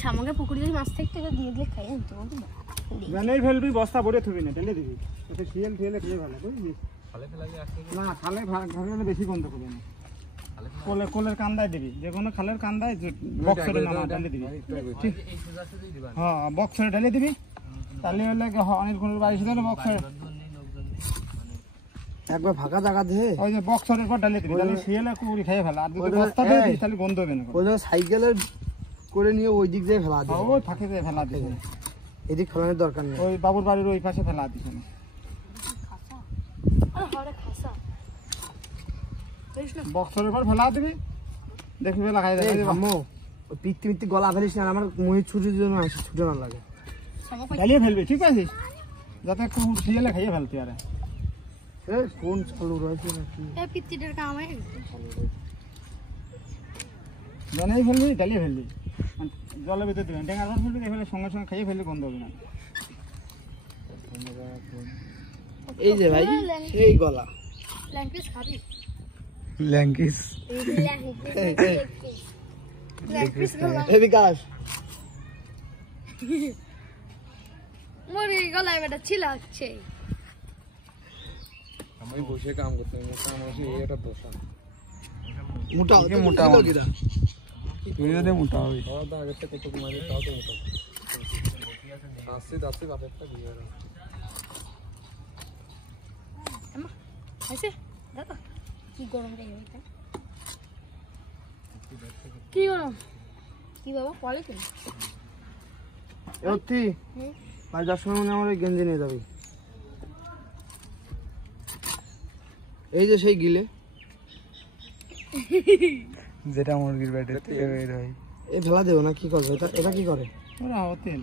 সামনে পুকুরে মাছ থাকতে দিয়ে দিলে খাই তো জানেই ফেলবি বস্তা ভরে থুবি না ঢেলে দিবি এতে শিয়াল ফেলে খেয়ে ভালো বুঝলি খালে ফেলা কি আসছে না খালে ঘরে বেশি গন্ধ করবে না কোলের কান্দায় দিবি যে কোনো খালের কান্দায় বক্সরে নামা ঢেলে দিবি ঠিক হ্যাঁ বক্সরে ঢেলে দিবি তাহলে হলে অনেক কোনো বাড়ি শুধু বক্সরে একবার ফাঁকা জায়গা দিয়ে ওই যে বক্সরের পর ঢেলে দিবি তাহলে শিয়ালে কুড়ি খেয়ে ফেলা আর যদি বস্তা দিয়ে দিস তাহলে গন্ধ হবে না ওই সাইকেলের করে নিয়ে ওই দিক দিয়ে ফেলা দিই ওই ফাঁকে দিয়ে ফেলা দিস এদিক ফেলানোর দরকার নেই ওই বাবুর বাড়ির ওই পাশে ফেলা দিস না বক্সরের পর ফেলা দিবি দেখবি লাগাই দেবে ওই পিত্তি গলা ফেলিস না আমার মহিষ ছুটির জন্য আসে ছুটে না লাগে ঢালিয়ে ফেলবি ঠিক আছে যাতে একটু শিয়ালে খাইয়ে ফেলতে আরে কোন চালু রয়েছে নাকি পিত্তিটার কামে জানাই ফেলবি ঢালিয়ে ফেলবি জলের ভিতরে দিবি ডেঙ্গার পর ফেলবি দেখলে সঙ্গে সঙ্গে খাইয়ে ফেললে গন্ধ হবে না এই যে ভাই এই গলা ল্যাঙ্কিস খাবি ল্যাঙ্কিস ল্যাঙ্কিস এই বিকাশ মরে গলায় বেটা ছিলা হচ্ছে আমি বসে কাম করতে মোটা মাসে এটা দোষা মোটা মোটা তুই যদি মোটা হবি দাদা আগেরটা কত কমাবে তাও তো মোটা আসছে বাপেরটা দিয়ে আর আছে দাদা কি গরম রে এটা কি গরম কি বাবা পলে কেন এতি ভাই যার সময় মনে আমার ওই গেঞ্জি নিয়ে যাবি এই যে সেই গিলে যেটা মুরগির ব্যাটে বের হয় এই ফেলা দেবো না কি করবে এটা কি করে ওরা তেল